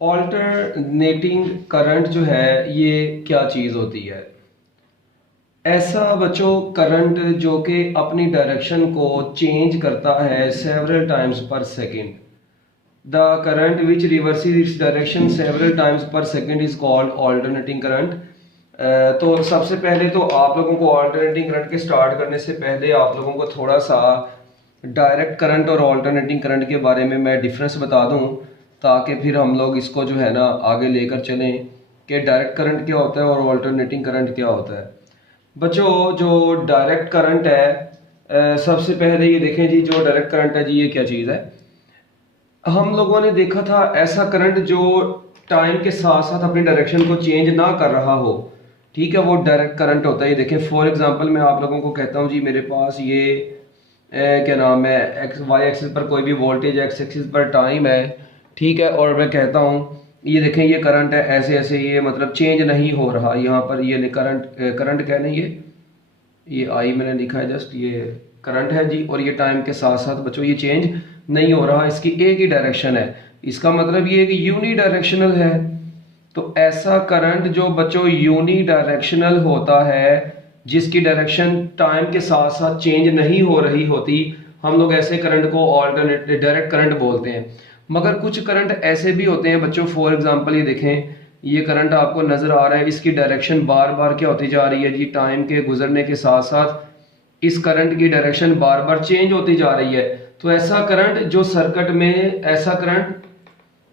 Alternating current जो है ये क्या चीज़ होती है। ऐसा बच्चों करंट जो कि अपनी डायरेक्शन को चेंज करता है several times per second. The current which reverses its direction several times per second is called alternating current. तो सबसे पहले तो आप लोगों को ऑल्टरनेटिंग करंट के स्टार्ट करने से पहले आप लोगों को थोड़ा सा डायरेक्ट करंट और ऑल्टरनेटिंग करंट के बारे में मैं डिफरेंस बता दूं, ताकि फिर हम लोग इसको जो है ना आगे लेकर चलें कि डायरेक्ट करंट क्या होता है और ऑल्टरनेटिंग करंट क्या होता है। बच्चों जो डायरेक्ट करंट है, सबसे पहले ये देखें जी, जो डायरेक्ट करंट है जी ये क्या चीज़ है। हम लोगों ने देखा था ऐसा करंट जो टाइम के साथ साथ अपनी डायरेक्शन को चेंज ना कर रहा हो, ठीक है, वो डायरेक्ट करंट होता है। ये देखें, फॉर एग्जांपल मैं आप लोगों को कहता हूँ जी, मेरे पास ये क्या नाम है, एक्स वाई एक्सिस पर कोई भी वोल्टेज, एक्स एक्सिस पर टाइम है, ठीक है, और मैं कहता हूँ ये देखें ये करंट है, ऐसे ऐसे ये मतलब चेंज नहीं हो रहा। यहाँ पर ये करंट करंट क्या नहीं, ये आई मैंने लिखा है जस्ट, ये करंट है जी, और ये टाइम के साथ साथ बच्चों ये चेंज नहीं हो रहा, इसकी एक ही डायरेक्शन है। इसका मतलब ये है कि यूनी डायरेक्शनल है। तो ऐसा करंट जो बच्चों यूनी डायरेक्शनल होता है, जिसकी डायरेक्शन टाइम के साथ साथ चेंज नहीं हो रही होती, हम लोग ऐसे करंट को ऑल्टरनेट डायरेक्ट करंट बोलते हैं। मगर कुछ करंट ऐसे भी होते हैं बच्चों, फॉर एग्जांपल ये देखें, ये करंट आपको नजर आ रहा है, इसकी डायरेक्शन बार बार क्या होती जा रही है जी, टाइम के गुजरने के साथ साथ इस करंट की डायरेक्शन बार बार चेंज होती जा रही है। तो ऐसा करंट जो सर्किट में, ऐसा करंट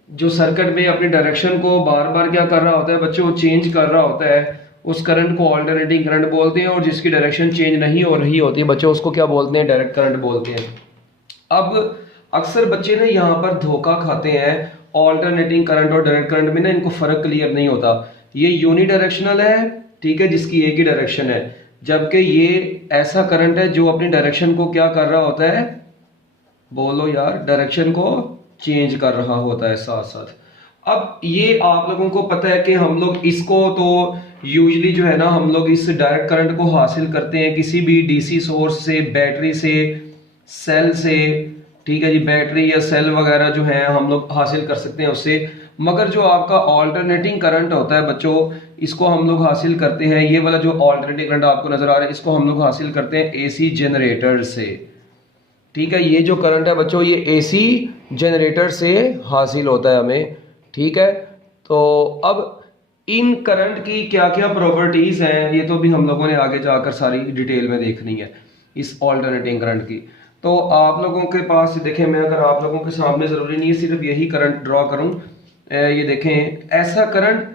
जो सर्किट में अपनी डायरेक्शन को बार बार क्या कर रहा होता है बच्चों, चेंज कर रहा होता है, उस करंट को ऑल्टरनेटिंग करंट बोलते हैं। और जिसकी डायरेक्शन चेंज नहीं हो रही होती है बच्चों, उसको क्या बोलते हैं, डायरेक्ट करंट बोलते हैं। अब अक्सर बच्चे ना यहाँ पर धोखा खाते हैं, ऑल्टरनेटिंग करंट और डायरेक्ट करंट में ना इनको फर्क क्लियर नहीं होता। ये यूनी डायरेक्शनल है, ठीक है, जिसकी एक ही डायरेक्शन है, जबकि ये ऐसा करंट है जो अपनी डायरेक्शन को क्या कर रहा होता है, बोलो यार, डायरेक्शन को चेंज कर रहा होता है साथ साथ। अब ये आप लोगों को पता है कि हम लोग इसको तो यूजली जो है ना, हम लोग इस डायरेक्ट करंट को हासिल करते हैं किसी भी डीसी सोर्स से, बैटरी से, सेल से, ठीक है जी, बैटरी या सेल वगैरह जो है हम लोग हासिल कर सकते हैं उससे। मगर जो आपका ऑल्टरनेटिंग करंट होता है बच्चों, इसको हम लोग हासिल करते हैं, ये वाला जो ऑल्टरनेटिंग करंट आपको नजर आ रहा है, इसको हम लोग हासिल करते हैं एसी जनरेटर से, ठीक है। ये जो करंट है बच्चों, ये एसी जनरेटर से हासिल होता है हमें, ठीक है। तो अब इन करंट की क्या क्या प्रॉपर्टीज हैं, ये तो भी हम लोगों ने आगे जाकर सारी डिटेल में देखनी है इस ऑल्टरनेटिंग करंट की। तो आप लोगों के पास देखें, मैं अगर आप लोगों के सामने जरूरी नहीं है सिर्फ यही करंट ड्रॉ करूं, ये देखें ऐसा करंट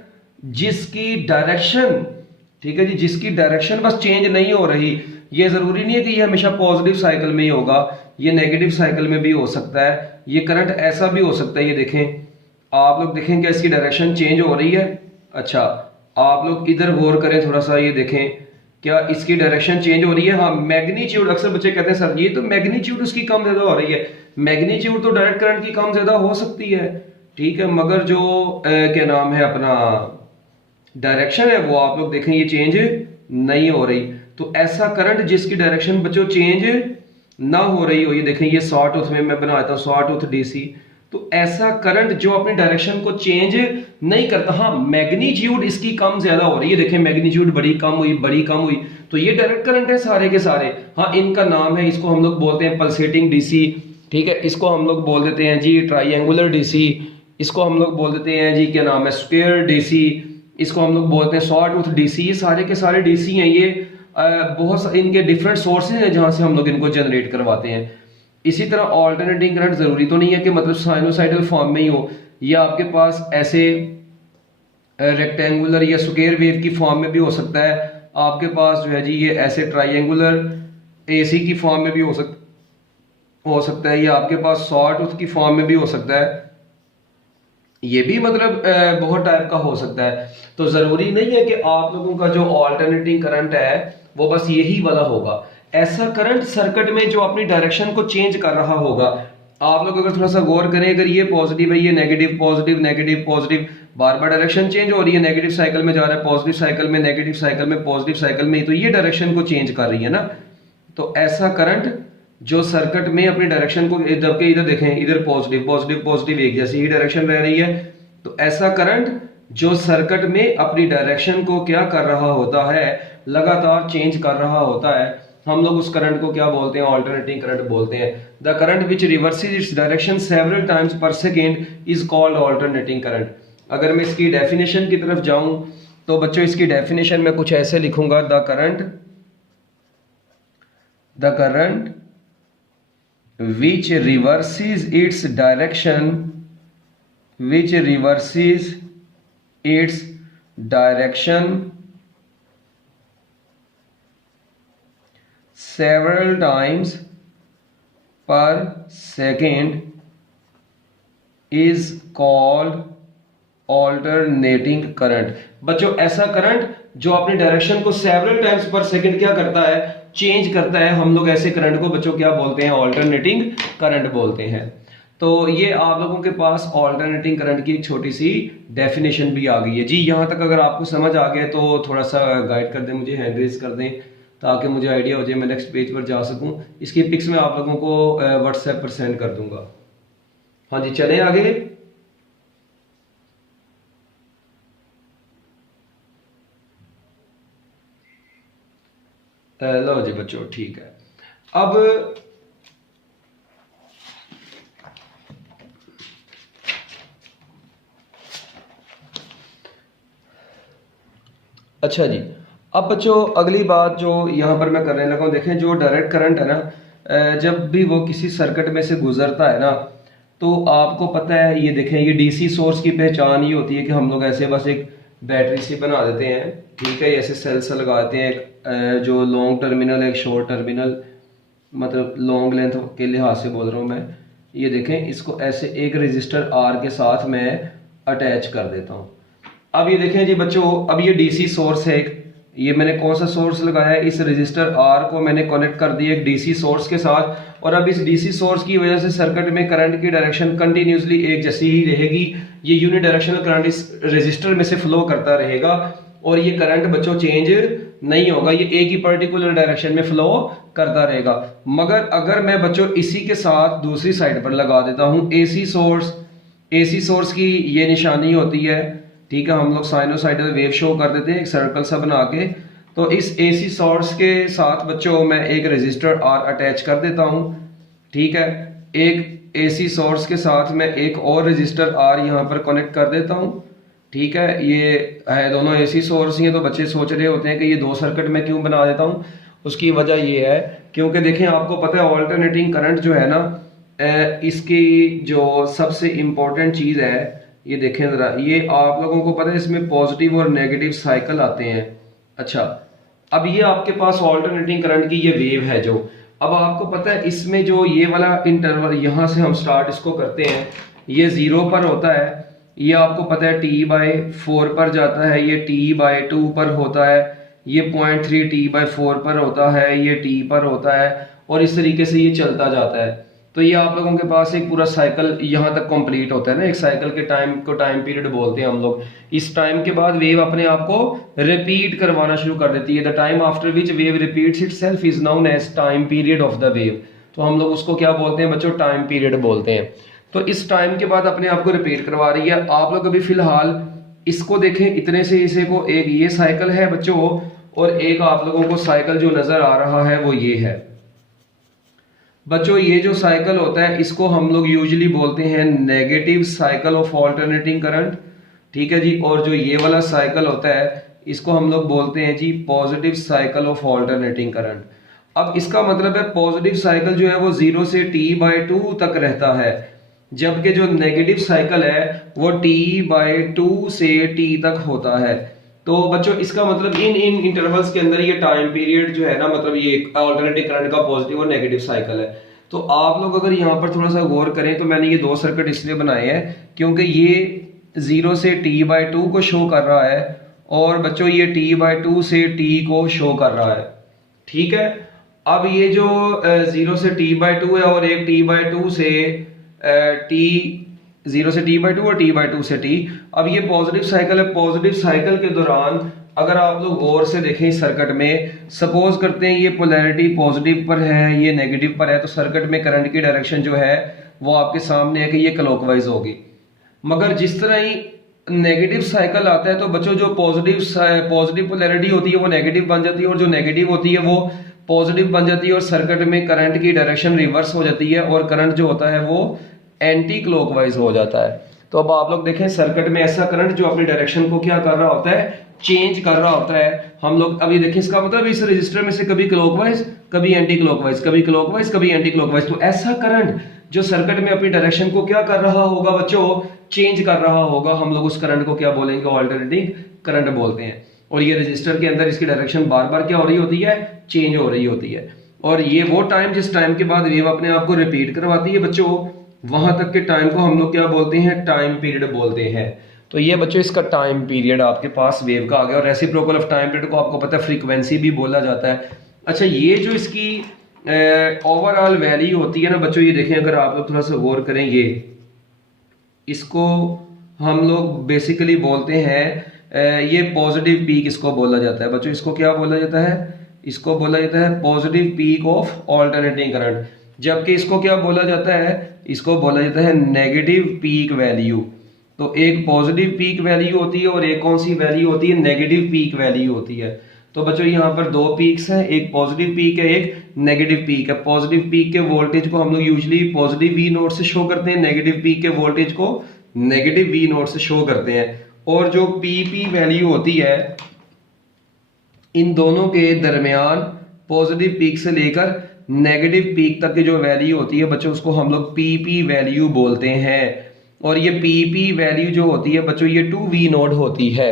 जिसकी डायरेक्शन, ठीक है जी, जिसकी डायरेक्शन बस चेंज नहीं हो रही। ये जरूरी नहीं है कि ये हमेशा पॉजिटिव साइकिल में ही होगा, ये नेगेटिव साइकिल में भी हो सकता है। ये करंट ऐसा भी हो सकता है, ये देखें, आप लोग देखें क्या इसकी डायरेक्शन चेंज हो रही है। अच्छा, आप लोग इधर गौर करें थोड़ा सा, ये देखें क्या इसकी डायरेक्शन चेंज हो रही है। हाँ, मैग्नीट्यूड, अक्सर बच्चे कहते हैं सर ये तो मैग्नीट्यूड उसकी कम ज्यादा हो रही है। मैग्नीट्यूड तो डायरेक्ट करंट की कम ज्यादा हो सकती है, ठीक है, मगर जो क्या नाम है अपना डायरेक्शन है वो आप लोग देखें ये चेंज नहीं हो रही। तो ऐसा करंट जिसकी डायरेक्शन बच्चों चेंज ना हो रही हो, ये देखें ये सॉ टूथ में मैं बनाता हूँ, सॉ टूथ डीसी। तो ऐसा करंट जो अपनी डायरेक्शन को चेंज नहीं करता, हाँ मैग्नीट्यूड इसकी कम ज्यादा हो रही है, देखें मैग्नीट्यूड बड़ी कम हुई, बड़ी कम हुई, तो ये डायरेक्ट करंट है सारे के सारे। हाँ, इनका नाम है, इसको हम लोग बोलते हैं पल्सेटिंग डीसी, ठीक है, इसको हम लोग बोल देते हैं जी ट्राइंगुलर डीसी, इसको हम लोग बोल देते हैं जी क्या नाम है स्क्वायर डीसी, इसको हम लोग बोलते हैं सॉ टूथ डीसी। ये सारे के सारे डीसी हैं, ये बहुत इनके डिफरेंट सोर्सेज हैं जहां से हम लोग इनको जनरेट करवाते हैं। इसी तरह ऑल्टरनेटिंग करंट जरूरी तो नहीं है कि मतलब साइनोसाइडल फॉर्म में ही हो, ये आपके पास ऐसे रेक्टेंगुलर या स्क्वायर वेव की फॉर्म में भी हो सकता है। आपके पास जो है जी ये ऐसे ट्राइंगुलर एसी की फॉर्म में भी हो सकता है, ये आपके पास सॉ टूथ की फॉर्म में भी हो सकता है, ये भी मतलब बहुत टाइप का हो सकता है। तो जरूरी नहीं है कि आप लोगों का जो ऑल्टरनेटिंग करंट है वो बस यही वाला होगा। ऐसा करंट सर्किट में जो अपनी डायरेक्शन को चेंज कर रहा होगा, आप लोग अगर थोड़ा सा गौर करें, अगर ये पॉजिटिव है, ये नेगेटिव, पॉजिटिव नेगेटिव पॉजिटिव, बार बार डायरेक्शन चेंज हो रही है, नेगेटिव साइकिल में जा रहा है, पॉजिटिव साइकिल में, नेगेटिव साइकिल में, पॉजिटिव साइकिल में, तो ये डायरेक्शन को चेंज कर रही है ना। तो ऐसा करंट जो सर्किट में अपनी डायरेक्शन को, जबकि इधर देखें, इधर पॉजिटिव पॉजिटिव पॉजिटिव एक जैसी ही डायरेक्शन रह रही है, तो ऐसा करंट जो सर्किट में अपनी डायरेक्शन को क्या कर रहा होता है, लगातार चेंज कर रहा होता है, हम लोग उस करंट को क्या बोलते हैं, ऑल्टरनेटिंग करंट बोलते हैं। The current which reverses its direction several times per second is called alternating current. अगर मैं इसकी डेफिनेशन की तरफ जाऊं तो बच्चों इसकी डेफिनेशन में कुछ ऐसे लिखूंगा, the current which reverses its direction several times per second is called alternating current. बच्चों ऐसा करंट जो अपनी डायरेक्शन को सेवरल टाइम्स पर सेकंड क्या करता है, चेंज करता है, हम लोग ऐसे करंट को बच्चों क्या बोलते हैं, ऑल्टरनेटिंग करंट बोलते हैं। तो ये आप लोगों के पास ऑल्टरनेटिंग करंट की एक छोटी सी डेफिनेशन भी आ गई है जी। यहां तक अगर आपको समझ आ गया तो थोड़ा सा गाइड कर दें, मुझे हैंड रेज कर दें ताकि मुझे आइडिया हो जाए, मैं नेक्स्ट पेज पर जा सकूं। इसकी पिक्स मैं आप लोगों को व्हाट्सएप पर सेंड कर दूंगा। हाँ जी, चले आगे। लो जी बच्चों, ठीक है। अब अच्छा जी, अब बच्चों अगली बात जो यहाँ पर मैं करने लगा हूँ, देखें जो डायरेक्ट करंट है ना, जब भी वो किसी सर्किट में से गुजरता है ना, तो आपको पता है, ये देखें, ये डीसी सोर्स की पहचान ये होती है कि हम लोग ऐसे बस एक बैटरी सी बना देते हैं, ठीक है, ऐसे सेल्स लगाते हैं, जो लॉन्ग टर्मिनल है, एक शॉर्ट टर्मिनल, मतलब लॉन्ग लेंथ के लिहाज से बोल रहा हूँ मैं। ये देखें, इसको ऐसे एक रजिस्टर आर के साथ मैं अटैच कर देता हूँ। अब ये देखें जी बच्चों, अब ये डीसी सोर्स है एक, ये मैंने कौन सा सोर्स लगाया है, इस रजिस्टर आर को मैंने कनेक्ट कर दिया एक डीसी सोर्स के साथ, और अब इस डीसी सोर्स की वजह से सर्किट में करंट की डायरेक्शन कंटिन्यूसली एक जैसी ही रहेगी। ये यूनि डायरेक्शनल करंट इस रजिस्टर में से फ्लो करता रहेगा और ये करंट बच्चों चेंज नहीं होगा, ये एक ही पर्टिकुलर डायरेक्शन में फ्लो करता रहेगा। मगर अगर मैं बच्चों इसी के साथ दूसरी साइड पर लगा देता हूं एसी सोर्स, एसी सोर्स की ये निशानी होती है, ठीक है, हम लोग साइनोसाइडल वेव शो कर देते हैं एक सर्कल सा बना के। तो इस एसी सोर्स के साथ बच्चों मैं एक रेजिस्टर आर अटैच कर देता हूं, ठीक है, एक एसी सोर्स के साथ मैं एक और रेजिस्टर आर यहाँ पर कनेक्ट कर देता हूं, ठीक है। ये है दोनों एसी सोर्स ही है, तो बच्चे सोच रहे होते हैं कि ये दो सर्किट में क्यों बना देता हूं। उसकी वजह ये है क्योंकि देखें, आपको पता है ऑल्टरनेटिंग करंट जो है ना, इसकी जो सबसे इम्पोर्टेंट चीज है, ये देखें जरा, ये आप लोगों को पता है इसमें पॉजिटिव और नेगेटिव साइकिल आते हैं। अच्छा, अब ये आपके पास ऑल्टरनेटिंग करंट की ये वेव है जो, अब आपको पता है इसमें जो ये वाला इंटरवल यहां से हम स्टार्ट इसको करते हैं, ये 0 पर होता है, ये आपको पता है t/4 पर जाता है, ये t/2 पर होता है, ये 0.3 t/4 पर होता है, ये t पर होता है, और इस तरीके से ये चलता जाता है। तो ये आप लोगों के पास एक पूरा साइकिल यहाँ तक कंप्लीट होता है ना, एक साइकिल के टाइम को टाइम पीरियड बोलते हैं हम लोग। इस टाइम के बाद वेव अपने आप को रिपीट करवाना शुरू कर देती है। The time after which wave repeats itself is known as time period of the wave. तो हम लोग उसको क्या बोलते हैं बच्चों, टाइम पीरियड बोलते हैं। तो इस टाइम के बाद अपने आप को रिपीट करवा रही है। आप लोग अभी फिलहाल इसको देखें, इतने से इसे को एक ये साइकिल है बच्चों, और एक आप लोगों को साइकिल जो नजर आ रहा है वो ये है बच्चों। ये जो साइकिल होता है इसको हम लोग यूजुअली बोलते हैं negative cycle of alternating current, ठीक है जी। और जो ये वाला साइकिल होता है इसको हम लोग बोलते हैं जी positive cycle of alternating current. अब इसका मतलब है पॉजिटिव साइकिल जो है वो 0 से t/2 तक रहता है, जबकि जो नेगेटिव साइकिल है वो t/2 से t तक होता है। तो बच्चों इसका मतलब इन इंटरवल्स के अंदर ये टाइम पीरियड जो है ना, मतलब ये अल्टरनेटिव करंट का पॉजिटिव और नेगेटिव साइकिल है। तो आप लोग अगर यहाँ पर थोड़ा सा गौर करें तो मैंने ये दो सर्किट इसलिए बनाए हैं क्योंकि ये 0 से t/2 को शो कर रहा है और बच्चों ये t/2 से t को शो कर रहा है, ठीक है। अब ये जो 0 से t/2 है और एक t/2 से t, 0 से t/2 और t/2 से t। अब ये पॉजिटिव साइकिल है। पॉजिटिव साइकिल के दौरान अगर आप लोग गौर से देखें इस सर्किट में, सपोज करते हैं ये पोलैरिटी पॉजिटिव पर है, ये नेगेटिव पर है, तो सर्किट में करंट की डायरेक्शन जो है वो आपके सामने है कि ये क्लॉकवाइज होगी। मगर जिस तरह ही नेगेटिव साइकिल आता है तो बच्चों जो पॉजिटिव पोलैरिटी होती है वो नेगेटिव बन जाती है और जो नेगेटिव होती है वो पॉजिटिव बन जाती है और सर्किट में करंट की डायरेक्शन रिवर्स हो जाती है और करंट जो होता है वो एंटी क्लॉकवाइज हो जाता है। तो अब आप लोग देखें सर्किट में ऐसा करंट जो अपनी डायरेक्शन को क्या कर रहा होता है, चेंज कर रहा होता है। हम लोग अभी देखें इसका मतलब इस रजिस्टर में से कभी क्लॉकवाइज कभी एंटी क्लॉकवाइज, कभी क्लॉकवाइज कभी एंटी क्लॉकवाइज। तो ऐसा करंट जो सर्किट में अपनी डायरेक्शन को क्या कर रहा होगा बच्चों, चेंज कर रहा होगा, हम लोग उस करंट को क्या बोलेंगे, ऑल्टरनेटिंग करंट बोलते हैं। और ये रजिस्टर के अंदर इसकी डायरेक्शन बार बार क्या हो रही होती है, चेंज हो रही होती है। और ये वो टाइम जिस टाइम के बाद वेव अपने आप को रिपीट करवाती है बच्चों, वहां तक के टाइम को हम लोग क्या बोलते हैं, टाइम पीरियड बोलते हैं। तो ये बच्चों इसका टाइम पीरियड आपके पास वेव का आ गया। और रेसिप्रोकल ऑफ टाइम पीरियड को आपको पता है फ्रीक्वेंसी भी बोला जाता है। अच्छा ये जो इसकी ओवरऑल वैल्यू होती है ना बच्चों, ये देखें अगर आप लोग थोड़ा सा गौर करें, ये इसको हम लोग बेसिकली बोलते हैं ये पॉजिटिव पीक इसको बोला जाता है बच्चों। इसको क्या बोला जाता है, इसको बोला जाता है positive peak of alternating current. जबकि इसको क्या बोला जाता है, इसको बोला जाता है नेगेटिव पीक वैल्यू। तो एक पॉजिटिव पीक वैल्यू होती है और एक कौन सी वैल्यू होती है, नेगेटिव पीक वैल्यू होती है। तो बच्चों यहाँ पर दो पीक्स हैं, एक पॉजिटिव पीक है एक नेगेटिव पीक है। पॉजिटिव पीक के वोल्टेज को हम लोग यूजुअली पॉजिटिव वी नोट से शो करते हैं, नेगेटिव पीक के वोल्टेज को नेगेटिव वी नोट से शो करते हैं। और जो पी वैल्यू होती है इन दोनों के दरमियान पॉजिटिव पीक से लेकर नेगेटिव पीक तक की जो वैल्यू होती है बच्चों, उसको हम लोग पी वैल्यू बोलते हैं। और ये पी वैल्यू जो होती है बच्चों, ये 2v नोट होती है।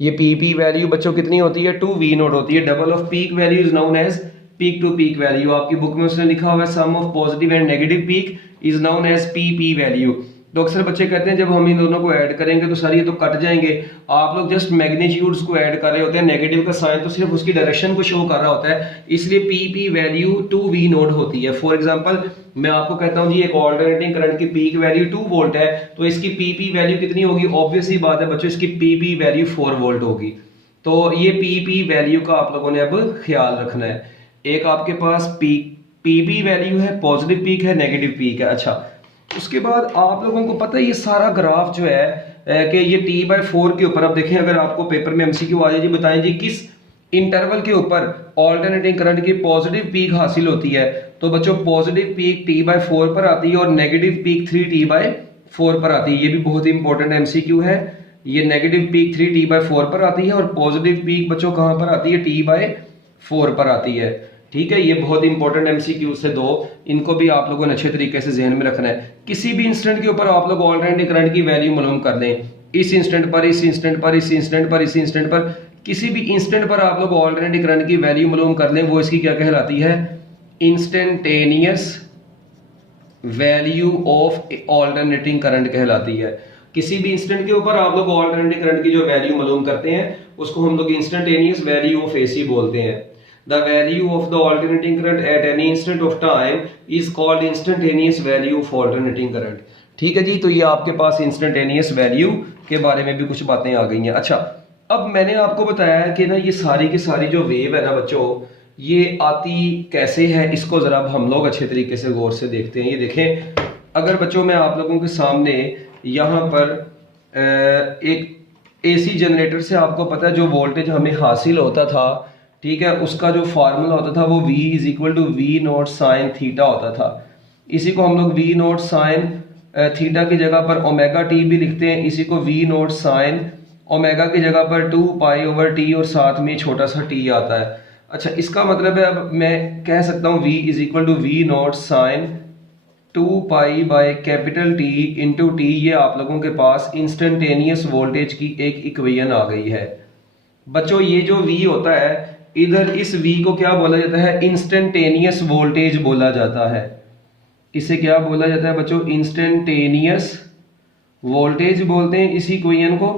ये पी वैल्यू बच्चों कितनी होती है, 2v नोट होती है। Double of peak value is known as peak to peak value. आपकी बुक में उसने लिखा हुआ है sum of positive and negative peak is known as P value. तो अक्सर बच्चे कहते हैं जब हम इन दोनों को ऐड करेंगे तो सारी ये तो कट जाएंगे। आप लोग जस्ट मैग्नीट्यूड्स को ऐड कर रहे होते हैं, नेगेटिव का साइन तो सिर्फ उसकी डायरेक्शन को शो कर रहा होता है, इसलिए पी वैल्यू 2v नोट होती है। फॉर एग्जांपल मैं आपको कहता हूं जी एक ऑल्टरनेटिंग करंट की पीक वैल्यू 2 वोल्ट है, तो इसकी पी वैल्यू कितनी होगी, ऑब्वियस ही बात है बच्चों इसकी पी वैल्यू 4 वोल्ट होगी। तो ये पी वैल्यू का आप लोगों ने अब ख्याल रखना है। एक आपके पास पी वैल्यू है, पॉजिटिव पीक है, नेगेटिव पीक है। अच्छा उसके बाद आप लोगों को पता है ये सारा ग्राफ जो है कि ये T/4 के ऊपर, अब देखें अगर आपको पेपर में एमसीक्यू आ जाए जी बताएं जी किस इंटरवल के ऊपर ऑल्टरनेटिंग करंट की पॉजिटिव पीक हासिल होती है। तो बच्चों पॉजिटिव पीक T/4 पर आती है और नेगेटिव पीक 3T/4 पर आती है। ये भी बहुत ही इंपॉर्टेंट एमसीक्यू है। ये नेगेटिव पीक 3T/4 पर आती है और पॉजिटिव पीक बच्चों कहां पर आती है, T/4 पर आती है। ठीक है, ये बहुत इंपॉर्टेंट एमसीक्यू से दो, इनको भी आप लोगों ने अच्छे तरीके से जहन में रखना है। किसी भी इंस्टेंट के ऊपर आप लोग ऑल्टरनेटिंग करंट की वैल्यू मालूम कर दें, इस इंस्टेंट पर, इस इंस्टेंट पर, इस इंस्टेंट पर, इस इंस्टेंट पर, किसी भी इंस्टेंट पर आप लोग ऑल्टरनेटिंग करंट की वैल्यू मालूम कर लें, वो इसकी क्या कहलाती है, instantaneous value of alternating current कहलाती है। किसी भी इंस्टेंट के ऊपर आप लोग ऑल्टरनेटिंग करंट की जो वैल्यू मालूम करते हैं उसको हम लोग इंस्टेंटेनियस वैल्यू ऑफ एसी बोलते हैं। The value of the alternating current at any instant of time is called instantaneous value of alternating current। ठीक है जी, तो ये आपके पास इंस्टेंटेनियस वैल्यू के बारे में भी कुछ बातें आ गई हैं। अच्छा अब मैंने आपको बताया कि ना ये सारी की सारी जो वेव है ना बच्चों, ये आती कैसे है, इसको जरा अब हम लोग अच्छे तरीके से गौर से देखते हैं। ये देखें अगर बच्चों मैं आप लोगों के सामने यहाँ पर एक एसी जनरेटर से, आपको पता है जो वोल्टेज हमें हासिल होता था, ठीक है, उसका जो फार्मूला होता था वो V = V naught sine theta होता था। इसी को हम लोग V नॉट साइन थीटा की जगह पर ओमेगा टी भी लिखते हैं, इसी को V नॉट साइन ओमेगा की जगह पर 2π/t और साथ में छोटा सा t आता है। अच्छा इसका मतलब है अब मैं कह सकता हूँ V = V naught sine 2π/T into t। ये आप लोगों के पास इंस्टेंटेनियस वोल्टेज की एक इक्वेशन आ गई है बच्चों। ये जो V होता है इधर इस V को क्या बोला जाता है, इंस्टेंटेनियस वोल्टेज बोला जाता है। इसे क्या बोला जाता है बच्चों, इंस्टेंटेनियस वोल्टेज बोलते हैं इसी इक्वेशन को।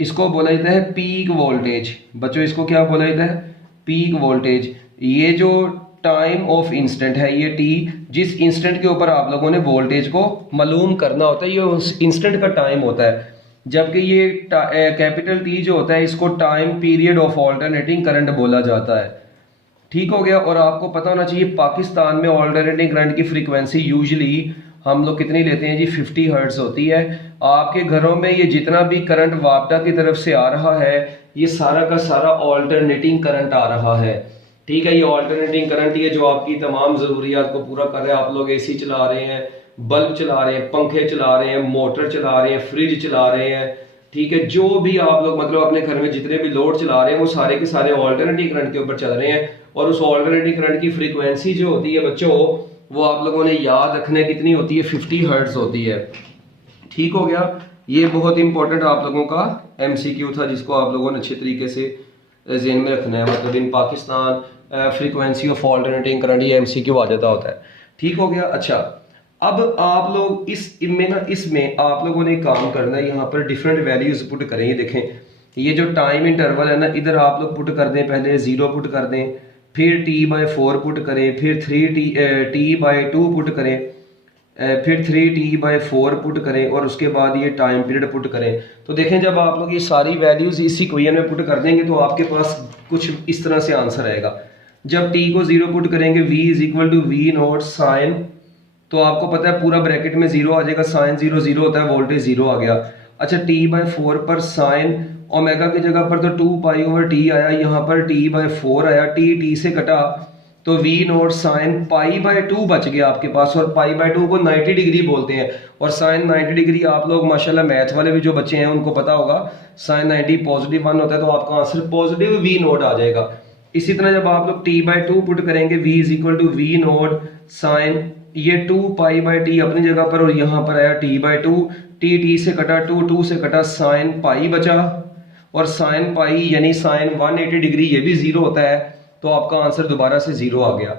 इसको बोला जाता है पीक वोल्टेज बच्चों, इसको क्या बोला जाता है, पीक वोल्टेज। ये जो टाइम ऑफ इंस्टेंट है, ये t, जिस इंस्टेंट के ऊपर आप लोगों ने वोल्टेज को मालूम करना होता है, ये उस इंस्टेंट का टाइम होता है। जबकि ये कैपिटल T जो होता है इसको time period of alternating current बोला जाता है। ठीक हो गया। और आपको पता होना चाहिए पाकिस्तान में ऑल्टरनेटिंग करंट की फ्रीक्वेंसी यूजुअली हम लोग कितनी लेते हैं जी, 50 हर्ट्ज होती है। आपके घरों में ये जितना भी करंट वापडा की तरफ से आ रहा है, ये सारा का सारा ऑल्टरनेटिंग करंट आ रहा है। ठीक है, ये ऑल्टरनेटिंग करंट ये जो आपकी तमाम ज़रूरियात को पूरा कर रहे हैं। आप लोग एसी चला रहे हैं, बल्ब चला रहे हैं, पंखे चला रहे हैं, मोटर चला रहे हैं, फ्रिज चला रहे हैं। ठीक है, जो भी आप लोग मतलब अपने घर में जितने भी लोड चला रहे हैं वो सारे के सारे ऑल्टरनेटिंग करंट के ऊपर चल रहे हैं। और उस ऑल्टरनेटिंग करंट की फ्रीक्वेंसी जो होती है बच्चों, वो आप लोगों ने याद रखना है कितनी होती है, 50 हर्ट्ज होती है। ठीक हो गया, ये बहुत इंपॉर्टेंट आप लोगों का एमसीक्यू था जिसको आप लोगों ने अच्छे तरीके से ज़हन में रखना है। मतलब इन Pakistan frequency of alternating current, ये एमसीक्यू आ जाता होता है। ठीक हो गया। अच्छा, अब आप लोग इसमें आप लोगों ने काम करना है, यहाँ पर डिफरेंट वैल्यूज पुट करें। ये देखें, ये जो टाइम इंटरवल है ना, इधर आप लोग पुट कर दें, पहले 0 पुट कर दें, फिर t/4 पुट करें, फिर 3t/2 पुट करें, फिर 3t/4 पुट करें और उसके बाद ये टाइम पीरियड पुट करें। तो देखें, जब आप लोग ये सारी वैल्यूज इस इक्वेशन में पुट कर देंगे तो आपके पास कुछ इस तरह से आंसर आएगा। जब t को 0 पुट करेंगे, v = v0 साइन, तो आपको पता है पूरा ब्रैकेट में 0 आ जाएगा, साइन 0 0 होता है, वोल्टेज 0 आ गया। अच्छा, t/4 पर साइन ओमेगा की जगह पर तो 2π/t आया, यहाँ पर t/4 आया, t से कटा तो v0 साइन π/2 बच गया आपके पास। और π/2 को 90 डिग्री बोलते हैं, और साइन 90 डिग्री आप लोग माशाल्लाह मैथ वाले भी जो बच्चे हैं उनको पता होगा, साइन 90 +1 होता है, तो आपका आंसर पॉजिटिव v0 आ जाएगा। इसी तरह जब आप लोग t/2 पुट करेंगे, v = v0 साइन, ये 2π/t अपनी जगह पर, और यहाँ पर आया t/2, t से कटा 2 से कटा, साइन पाई बचा, और साइन पाई यानी साइन 180 डिग्री ये भी 0 होता है, तो आपका आंसर दोबारा से 0 आ गया।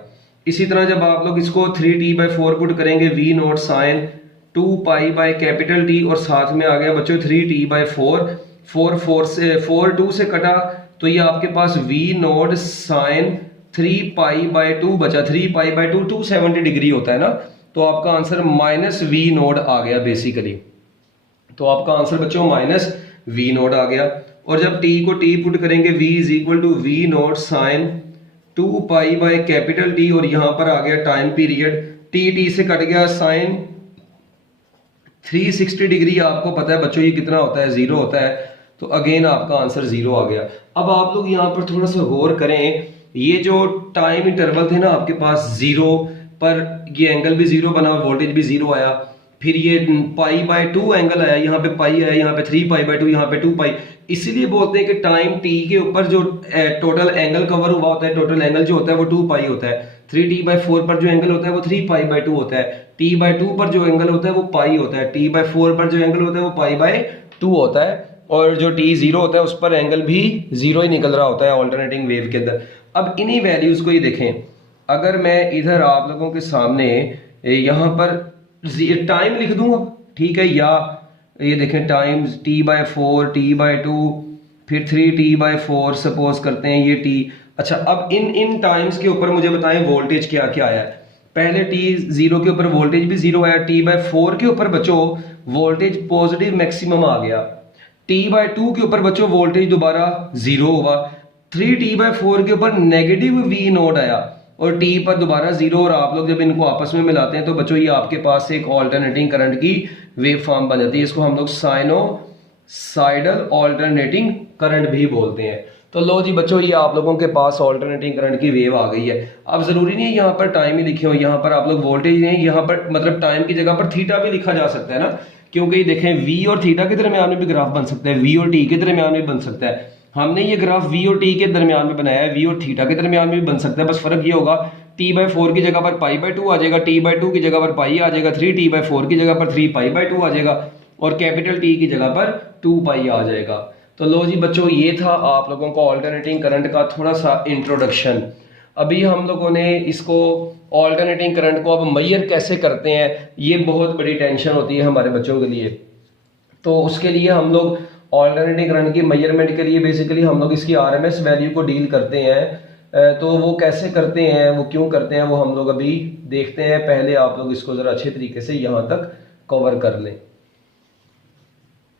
इसी तरह जब आप लोग इसको 3t/4 पुट करेंगे, v0 साइन 2π/T, और साथ में आ गया बच्चों 3t/4, 4 2 से कटा, तो ये आपके पास v0 साइन 3π/2 बचा। 3π/2 270 डिग्री होता है ना, तो आपका आंसर -v0 आ गया बेसिकली। तो आपका आंसर बच्चों -v0 आ गया। और जब t को t पुट करेंगे, v = v0 साइन 2π/T, और यहाँ पर आ गया टाइम पीरियड, t से कट गया, साइन 360 डिग्री आपको पता है बच्चों ये कितना होता है, 0 होता है, तो अगेन आपका आंसर 0 आ गया। अब आप लोग यहाँ पर थोड़ा सा गौर करें, ये जो टाइम इंटरवल थे ना आपके पास, 0 पर ये एंगल भी 0 बना, वोल्टेज भी 0 आया, फिर ये π/2 एंगल आया, यहाँ पे पाई आया, यहाँ पे 3π/2, यहाँ पे 2π। इसीलिए बोलते हैं कि टाइम t के ऊपर जो टोटल एंगल कवर हुआ होता है, टोटल एंगल जो होता है वो 2π होता है। 3t/4 पर जो एंगल होता है वो 3π/2 होता है। t/2 पर जो एंगल होता है वो पाई होता है। t/4 पर जो एंगल होता है वो π/2 होता है, और जो t 0 होता है उस पर एंगल भी 0 ही निकल रहा होता है ऑल्टरनेटिंग वेव के अंदर। अब इन्हीं वैल्यूज को ही देखें, अगर मैं इधर आप लोगों के सामने यहाँ पर टाइम लिख दूंगा, ठीक है, या ये देखें टाइम t/4, t/2, फिर 3t/4 सपोज करते हैं ये t। अच्छा, अब इन टाइम्स के ऊपर मुझे बताएं वोल्टेज क्या क्या आया है। पहले t0 के ऊपर वोल्टेज भी 0 आया, t/4 के ऊपर बच्चों वोल्टेज पॉजिटिव मैक्सिमम आ गया, t/2 के ऊपर बच्चों वोल्टेज दोबारा 0 हुआ, 3t/4 के ऊपर नेगेटिव v0 आया, और t पर दोबारा 0। और आप लोग जब इनको आपस में मिलाते हैं तो बच्चों ये आपके पास एक ऑल्टरनेटिंग करंट की वेव फॉर्म बन जाती है। इसको हम लोग साइनोसाइडल ऑल्टरनेटिंग करंट भी बोलते हैं। तो लो जी बच्चों, ये आप लोगों के पास ऑल्टरनेटिंग करंट की वेव आ गई है। अब जरूरी नहीं है यहाँ पर टाइम ही लिखे हो, यहाँ पर आप लोग वोल्टेज नहीं, यहाँ पर मतलब टाइम की जगह पर थीटा भी लिखा जा सकता है ना, क्योंकि देखें v और थीटा के दरमियान में भी ग्राफ बन सकता है, v और t के दरमियान में बन सकता है। हमने ये ग्राफ v और t के दरमियान में बनाया है, v और थीटा के दरमियान में भी बन सकता है। बस फर्क ये होगा, t/4 की जगह पर π/2 आ जाएगा, t/2 की जगह पर पाई आ जाएगा, 3t/4 की जगह पर 3π/2 आ जाएगा, और कैपिटल T की जगह पर 2π आ जाएगा। तो लो जी बच्चों, ये था आप लोगों को ऑल्टरनेटिंग करंट का थोड़ा सा इंट्रोडक्शन। अभी हम लोगों ने इसको ऑल्टरनेटिंग करंट को अब मेजर कैसे करते हैं, ये बहुत बड़ी टेंशन होती है हमारे बच्चों के लिए। तो उसके लिए हम लोग ऑल्टरनेटिंग करंट की मेजरमेंट के लिए बेसिकली हम लोग इसकी RMS वैल्यू को डील करते हैं। तो वो कैसे करते हैं, वो क्यों करते हैं, वो हम लोग अभी देखते हैं। पहले आप लोग इसको ज़रा अच्छे तरीके से यहाँ तक कवर कर लें।